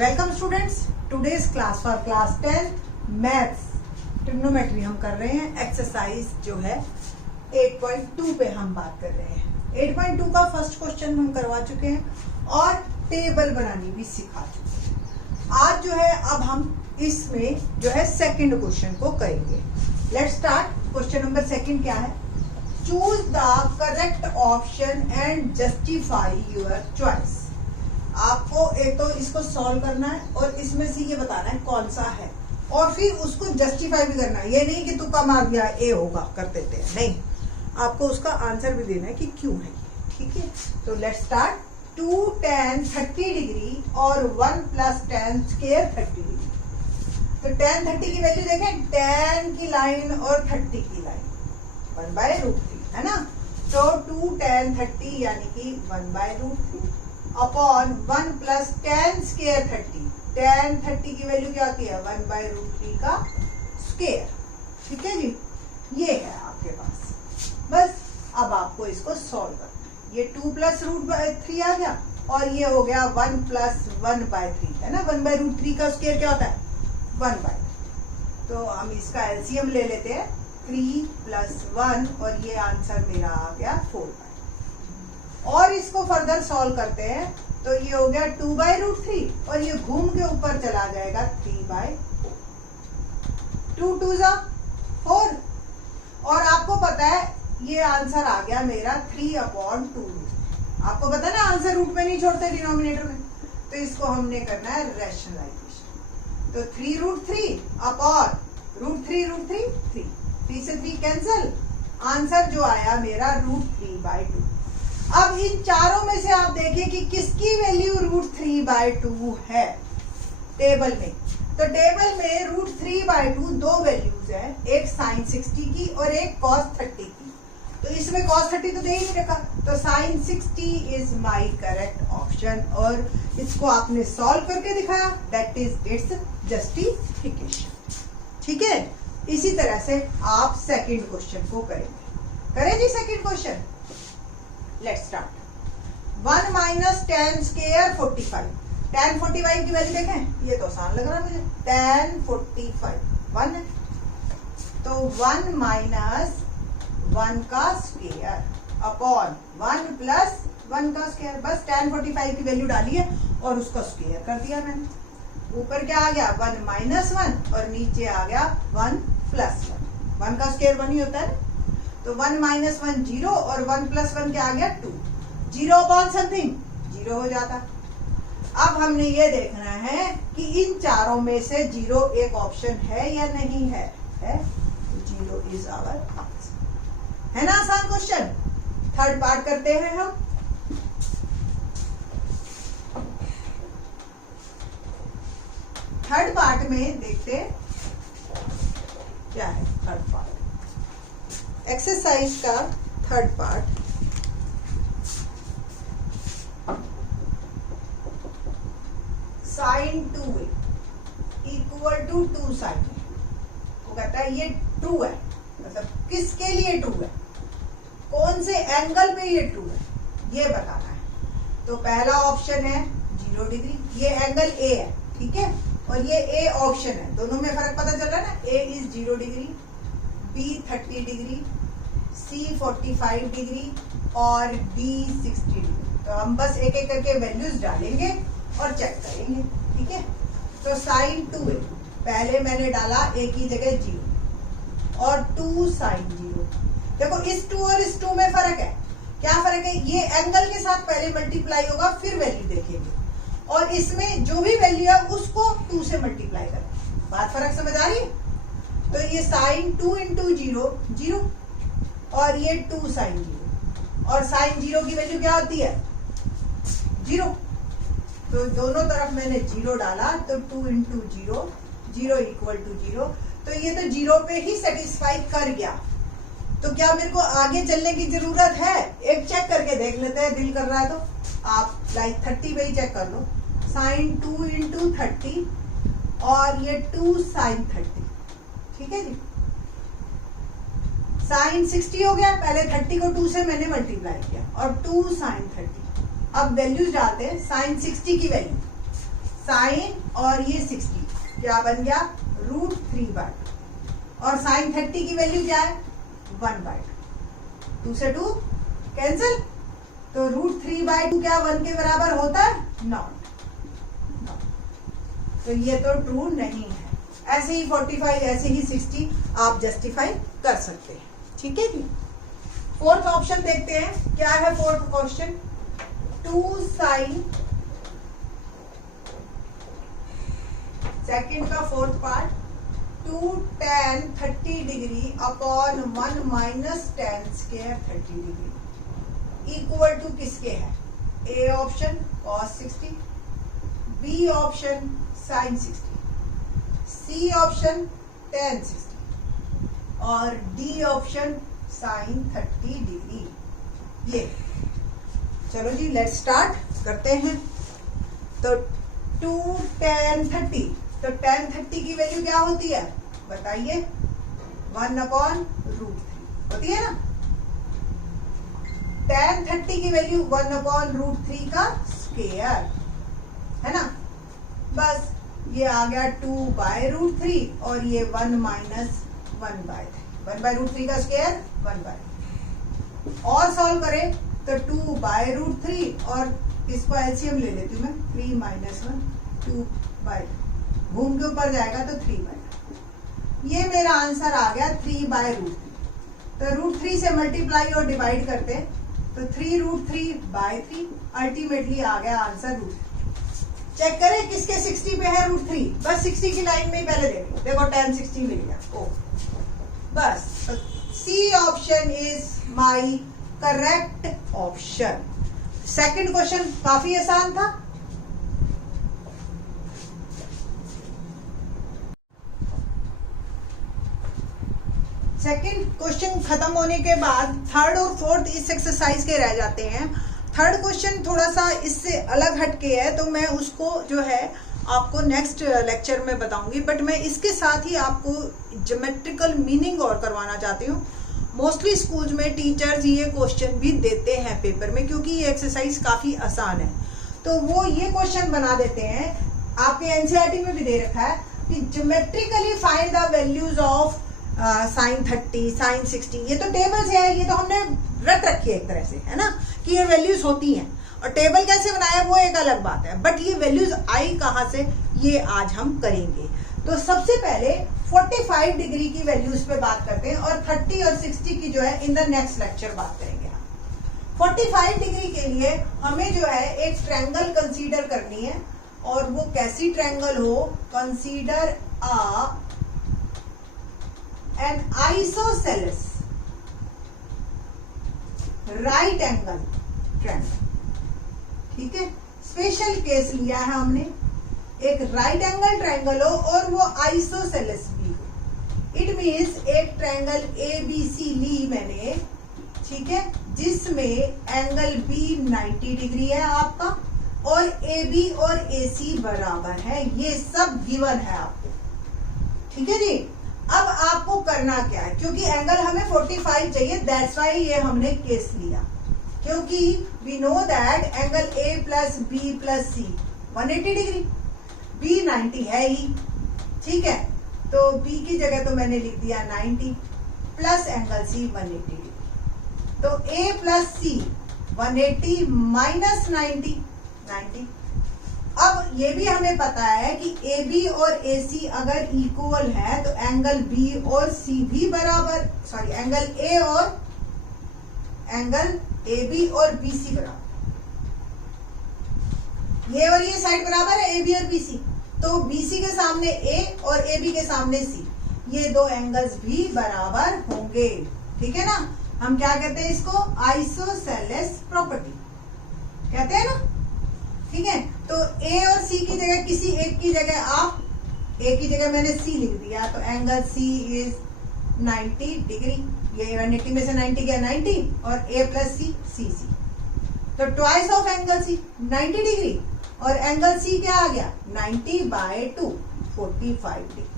Welcome students, today's class for class 10 maths trigonometry हम कर रहे हैं। एक्सरसाइज जो है 8.2 पे हम बात कर रहे हैं। 8.2 का फर्स्ट क्वेश्चन हम करवा चुके हैं और टेबल बनानी भी सिखा चुके हैं। आज जो है अब हम इसमें जो है सेकंड क्वेश्चन को करेंगे। Let's start. Question number second क्या है? Choose the correct option and justify your choice. आपको एक तो इसको सॉल्व करना है और इसमें से ये बताना है कौन सा है और फिर उसको जस्टिफाई भी करना है। ये नहीं कि तुक्का मार दिया ए होगा कर देते हैं, नहीं, आपको उसका आंसर भी देना है कि क्यों है ये। ठीक है, तो लेट्स स्टार्ट। 2 tan 30 डिग्री और 1 + tan स्क्वायर 30 डिग्री। तो tan 30 की वैल्यू देखें, tan की लाइन और 30 की लाइन 1/√3 है ना। तो 2 tan 30 यानी कि 1/√3 अपॉन 1 + tan स्क्वायर 30। tan 30 की वैल्यू क्या होती है? 1/√3 का स्क्वायर। ठीक है जी, ये है आपके पास। बस अब आपको इसको सॉल्व करना है। ये 2 + √3 आ गया और ये हो गया 1 + 1/3 है ना। 1/√3 का स्क्वायर क्या होता है? 1/3। तो हम इसका एलसीएम ले लेते हैं, 3 + 1 और ये आंसर मेरा आ गया 4/3। और इसको फर्दर सॉल्व करते हैं तो ये हो गया 2/√3 और ये घूम के ऊपर चला जाएगा 3/4। 2 2 4 और आपको पता है ये आंसर आ गया मेरा 3/2। आपको पता है ना, आंसर रूट में नहीं छोड़ते डिनोमिनेटर में, तो इसको हमने करना है रैशनलाइजेशन। तो 3√3 अपॉन √3 3 से 3 कैंसिल, आंसर जो आया मेरा √3/2। अब इन चारों में से आप देखिए कि किसकी वैल्यू √3/2 है टेबल में। तो टेबल में √3/2 दो वैल्यूज है, एक sin 60 की और एक cos 30 की। तो इसमें cos 30 तो दे ही नहीं रखा, तो sin 60 is my correct option और इसको आपने सॉल्व करके दिखाया, दैट इज इट्स जस्टिफिकेशन। ठीक है, इसी तरह से आप सेकंड क्वेश्चन को करेंगे। करें जी second question. Let's start. 1 - tan square 45। tan 45 की वैल्यू देखें, ये तो आसान लग रहा है मुझे। tan 45 1 है, तो 1 - 1 का स्क्वायर अपॉन 1 + 1 का स्क्वायर। बस tan 45 की वैल्यू डाली है और उसका स्क्वायर कर दिया मैंने। ऊपर क्या आ गया? 1 - 1 और नीचे आ गया 1 + 1। 1 का स्क्वायर 1 ही होता है, तो 1 - 1 0 और 1 + 1 क्या आ गया 2। 0 अपॉन समथिंग 0 हो जाता। अब हमने ये देखना है कि इन चारों में से 0 एक ऑप्शन है या नहीं है। 0 इज आवर आंसर, है ना। आसान क्वेश्चन। थर्ड पार्ट करते हैं हम। थर्ड पार्ट में देखते क्या है। थर्ड पार्ट एक्सरसाइज का third part. sin 2a = 2 sin a। वो कहता है ये ट्रू है, मतलब किसके लिए ट्रू है, कौन से एंगल पे ये ट्रू है, ये बताना है। तो पहला ऑप्शन है 0 डिग्री, ये एंगल ए है, ठीक है, और ये ए ऑप्शन है। दोनों में फर्क पता चल रहा है ना। A is 0 degree, B 30 degree, C 45 degree और डी 60 डिग्री। तो हम बस एक एक करके वैल्यूज डालेंगे और चेक करेंगे। ठीक है, तो sin 2a पहले मैंने डाला a की जगह 0 और 2 sin 0। देखो इस 2 और इस 2 में फर्क है। क्या फर्क है? ये एंगल के साथ पहले मल्टीप्लाई होगा फिर वैल्यू देखेंगे, और इसमें जो भी वैल्यू है उसको 2 से मल्टीप्लाई करें। बात फर्क समझ आ रही है? तो ये sin 2 × 0 0 और ये 2 sin 0 और sin 0 की वैल्यू क्या होती है? 0। तो दोनों तरफ मैंने 0 डाला, तो 2 × 0 0 = 0। तो ये तो 0 पे ही सेटिस्फाई कर गया। तो क्या मेरे को आगे चलने की जरूरत है? एक चेक करके देख लेते हैं, दिल कर रहा है तो आप लाइक 30 पे ही चेक कर लो। sin 2 × 30 और ये 2 sin 30। ठीक है जी, sin 60 हो गया, पहले 30 को 2 से मैंने मल्टीप्लाई किया और 2 sin 30। अब वैल्यूज डालते हैं। sin 60 की वैल्यू साइन और ये 60 क्या बन गया √3/2 और साइन 30 की वैल्यू क्या है 1/2 2 से 2 कैंसिल तो √3/2 क्या 1 के बराबर होता है नॉट तो ये तो ट्रू नहीं है। ऐसे ही 45 ऐसे ही 60 आप जस्टिफाई कर सकते हैं। ठीक है जी। फोर्थ ऑप्शन देखते हैं क्या है फोर्थ क्वेश्चन 2 sin सेकेंड का fourth part 2 tan 30 degree upon 1 minus tan square 30 degree equal to किसके है A option cos 60 B option sin 60 C option tan 60 और डी ऑप्शन sin 30 डिग्री। ये चलो जी लेट्स स्टार्ट करते हैं। तो 2 tan 30 तो tan 30 की वैल्यू क्या होती है बताइए 1/√3 होती है ना। tan 30 की वैल्यू 1/√3 का स्क्वायर है ना। बस ये आ गया 2/√3 और ये 1 माइनस 1/√3 का स्क्वायर 1/3 और सॉल्व करें तो 2/√3 और इसको एलसीएम ले लेती हूँ मैं 3 माइनस 1 2/2 घूम के ऊपर जाएगा तो 3/2 ये मेरा आंसर आ गया 3/√3 तो √3 से मल्टीप्लाई और डिवाइड करते तो 3√3/3 अल्टीमेटली आ गया आंसर √3। चेक करें किसके 60 पे है √3 बस 60 की लाइन में ही पहले देखो tan 60 मिल गया ओ बस C option is my correct option. Second question काफी आसान था। सेकंड क्वेश्चन खत्म होने के बाद थर्ड और फोर्थ इस एक्सरसाइज के रह जाते हैं। थर्ड क्वेश्चन थोड़ा सा इससे अलग हटके है तो मैं उसको जो है आपको नेक्स्ट लेक्चर में बताऊंगी बट मैं इसके साथ ही आपको ज्योमेट्रिकल मीनिंग और करवाना चाहती हूँ। मोस्टली स्कूल्स में टीचर्स ये क्वेश्चन भी देते हैं पेपर में क्योंकि ये एक्सरसाइज काफी आसान है तो वो ये क्वेश्चन बना देते हैं। आपके एनसीईआरटी में भी दे रखा है कि geometrically find the values of sin 30 sin 60 ये तो टेबल्स है ये तो हमने रट रखी है एक तरह से है ना कि ये वैल्यूज होती हैं और टेबल कैसे बनाया वो एक अलग बात है बट ये वैल्यूज आई कहाँ से ये आज हम करेंगे। तो सबसे पहले 45 डिग्री की वैल्यूज पे बात करते हैं और 30 और 60 की जो है इन द नेक्स्ट लेक्चर बात करेंगे हम। 45 डिग्री के लिए हमें जो है एक ट्रायंगल कंसीडर करनी है और वो कैसी ट्रायंगल हो consider N isosceles right angle triangle. ठीक है स्पेशल केस लिया है हमने एक राइट एंगल ट्रायंगल हो और वो आइसोसेलेस भी हो। इट मीन्स एक ट्रायंगल ABC ली मैंने ठीक है जिसमें एंगल B 90 डिग्री है आपका और AB और AC बराबर है ये सब गिवन है आपको। ठीक है जी। अब आपको करना क्या है क्योंकि एंगल हमें 45 चाहिए दैट्स वाई ये हमने केस लिया क्योंकि we know that angle A plus B plus C 180 degree B 90 है ही। ठीक है तो B की जगह तो मैंने लिख दिया 90 प्लस एंगल C 180 डिग्री तो A प्लस C 180 माइनस 90 90। अब ये भी हमें पता है कि AB और AC अगर इक्वल है तो एंगल B और C भी बराबर एंगल A और एंगल AB और BC बराबर ये और ये साइड बराबर है AB और BC तो BC के सामने A और AB के सामने C ये दो एंगल्स भी बराबर होंगे। ठीक है ना हम क्या कहते हैं इसको आइसोसेलेस प्रॉपर्टी कहते हैं ना। ठीक है तो A और C की जगह किसी एक की जगह आप A की जगह मैंने C लिख दिया तो एंगल C इज 90 डिग्री ये 180 में से 90 गया 90 और A प्लस C तो twice of angle C 90 degree और एंगल C क्या आ गया 90/2 45 डिग्री।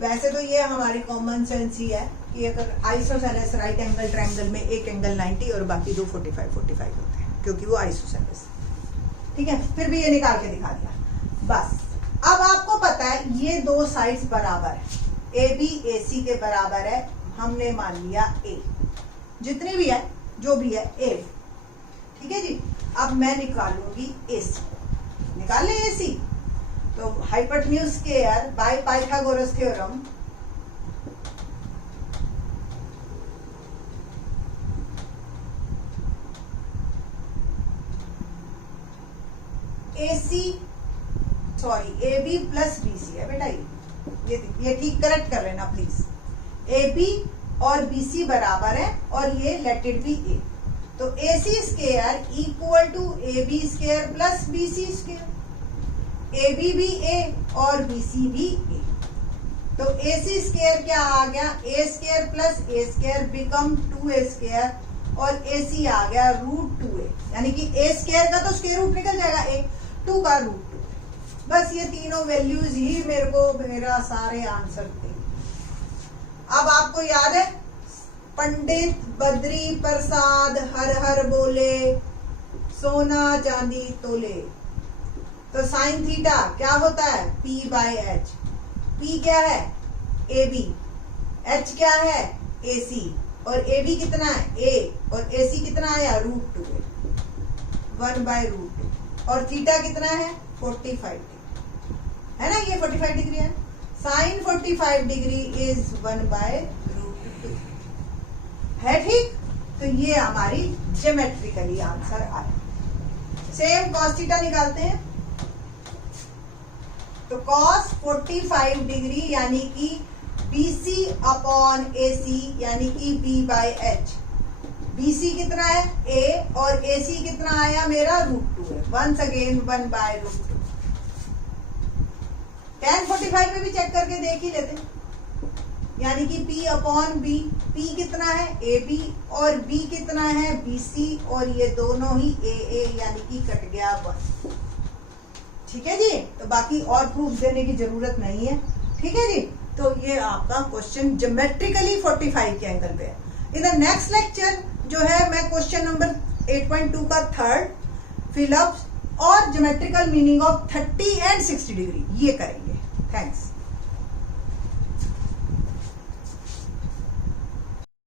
वैसे तो ये हमारी कॉमन सेंस ही है कि अगर आइसोसेलेस राइट एंगल ट्रायंगल में एक एंगल 90 और बाकी दो 45 होते हैं क्योंकि वो आइसोसेलेस। ठीक है फिर भी ये निकाल के दिखा दिया। बस अब आपको पता है ये दो साइड्स बराबर है, ए बी ए सी के बराबर है, हमने मान लिया ए, जितनी भी है जो भी है ए, ठीक है जी। अब मैं निकालूंगी ए सी, निकाल ले ए सी। तो hypotenuse square by Pythagoras theorem AC sorry A B plus B C है बेटा, ये ठीक करेक्ट कर लेना प्लीज। ए बी और बी सी बराबर है और ये लेट इट बी ए, तो A C square equal to A B square plus B C square, A B भी ए और बी सी भी ए। तो ए सी स्क्वायर क्या आ गया, ए स्क्वायर प्लस ए स्क्वायर बिकम 2a स्क्वायर और ए सी आ गया √2a, यानी कि ए स्क्वायर का तो स्क्वायर रूट निकल जाएगा ए, 2 का √2। बस ये तीनों वैल्यूज ही मेरे को मेरा सारे आंसर थे। अब आपको याद है पंडित बद्री प्रसाद हर हर बोले, सोना चांदी तोले, तो साइन थीटा क्या होता है P/H। P क्या है ए बी, H क्या है ए सी, और ए बी कितना है ए, और ए सी कितना आया √2a, 1/√2, और थीटा कितना है 45 है ना, ये 45 डिग्री है, साइन 45 डिग्री इज 1/√2 है, ठीक। तो ये हमारी ज्योमेट्रिकली आंसर आया। सेम cos थीटा निकालते हैं, तो cos 45 डिग्री यानी कि BC/AC यानी कि B/H। BC कितना है A और AC कितना आया मेरा √2 है, वंस अगेन 1/√2। tan 45 पे भी चेक करके देख ही लेते, यानी कि P/B, P कितना है AB और B कितना है BC, और ये दोनों ही AA यानी कि कट गया 1, ठीक है जी। तो बाकी और प्रूफ देने की जरूरत नहीं है, ठीक है जी। तो ये आपका क्वेश्चन ज्योमेट्रिकली 45 के एंगल पे है। इन द नेक्स्ट लेक्चर जो है मैं क्वेश्चन नंबर 8.2 का थर्ड फिलअप और geometrical meaning of 30 and 60 degree ये करेंगे। थैंक्स।